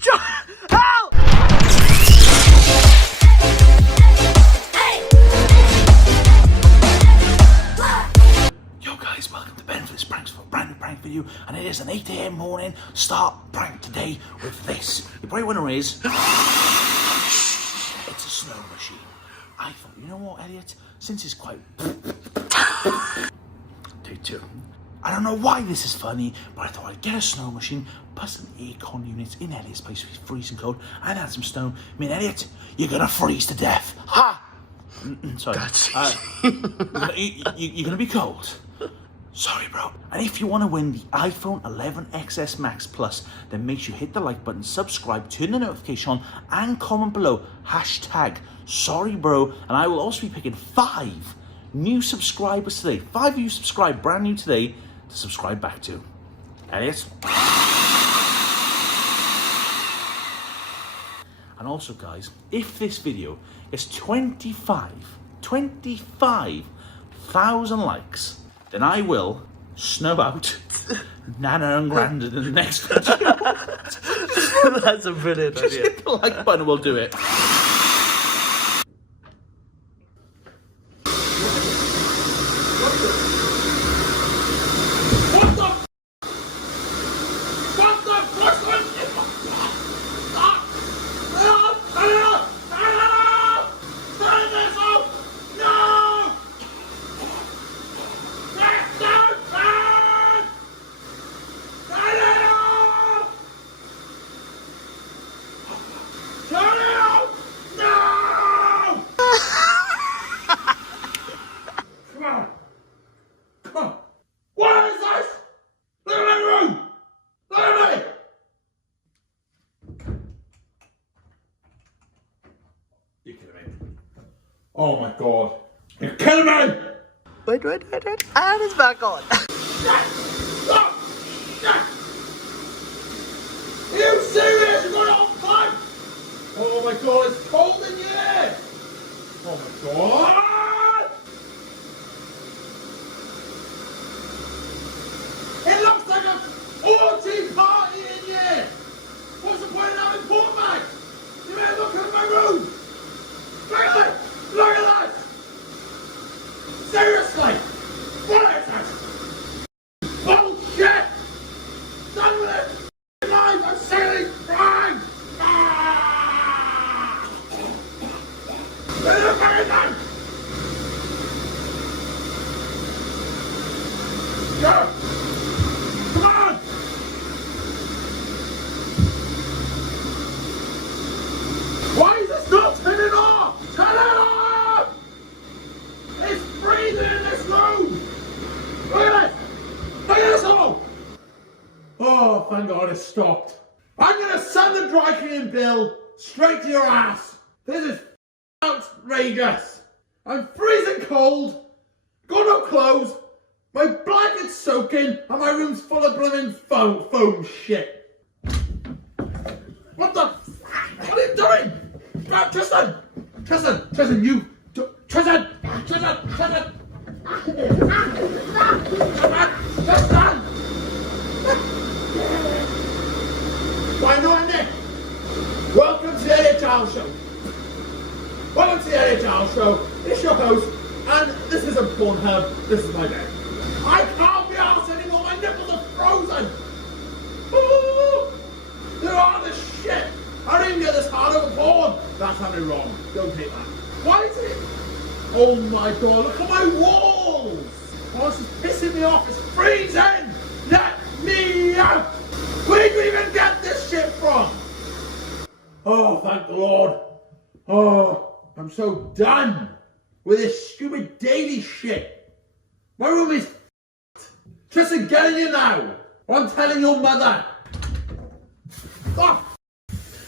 Help! Yo guys, welcome to Ben for this pranks for a brand new prank video, and it is an 8 AM morning start prank today with this. Your probably winner is it's a snow machine. I thought, you know what, Elliot? Since it's quite take two. I don't know why this is funny, but I thought I'd get a snow machine, put some aircon units in Elliot's place with freezing cold, and add some snow. I mean, Elliot, you're gonna freeze to death. Ha! Sorry. You're gonna be cold. Sorry, bro. And if you want to win the iPhone 11 XS Max Plus, then make sure you hit the like button, subscribe, turn the notification on, and comment below hashtag sorry, bro. And I will also be picking 5 new subscribers today. 5 of you subscribe brand new today to subscribe back to. Elliot. And also, guys, if this video gets 25,000 likes, then I will snow out Nana and Grandad in the next video. That's a brilliant idea. Just hit the like button, we'll do it. You're kidding me. Oh my god. You're killing me! Wait. And it's back on. Stop! Are you serious? You're going on fire! Oh my god, it's cold in here! Oh my god! It looks like a orgy party in here! What's the point of having pork bags? You better look at my room! Look at that! Look at that! Seriously! What is this? Bullshit! Done with it! Life! I'm sick of these pranks! Look at that! Go! Come on! Why is this not turning off? Turn it off! It's freezing in this room! Look at this! Look at this hole! Oh, thank God it stopped. I'm gonna send the dry cleaning bill straight to your ass. This is outrageous. I'm freezing cold, got no clothes, my blanket's soaking, and my room's full of blooming foam shit. What the? What are you doing? Tristan, you. Tristan! Why no, Andy? Welcome to the ELLIOT show. Welcome to the ELLIOT show. It's your host, and this is a Pornhub. This is my day. I can't be arsed anymore. My nipples are frozen. Ooh, they're hard as shit. I didn't even get this hard over porn. That's having wrong. Don't take that. Why is it? Oh my god, look at my walls. Oh, this is pissing me off. It's freezing. Let me out. Where did you even get this shit from? Oh, thank the Lord. Oh, I'm so done with this stupid daily shit. My room is Tristan, get in here now. Or I'm telling your mother. Stop!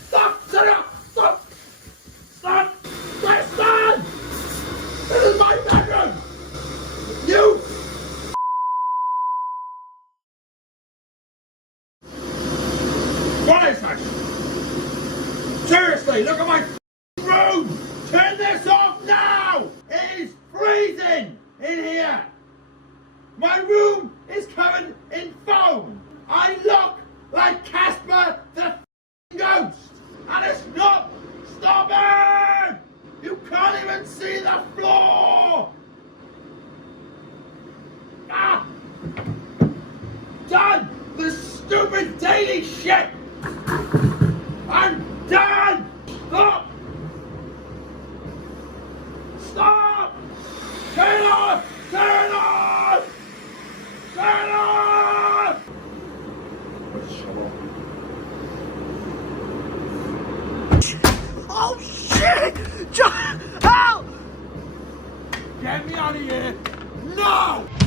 Stop! Shut up! Stop! Stop! Tristan! This is my bedroom! You! What is this? Seriously, look at my room! Turn this off now! It is freezing in here! My room is covered in foam! I look like Casper the ghost! bloody shit! I'm done! Stop! Stop! Turn it off! Turn it off! Turn it off! Oh shit! John! Ow! Get me out of here! No!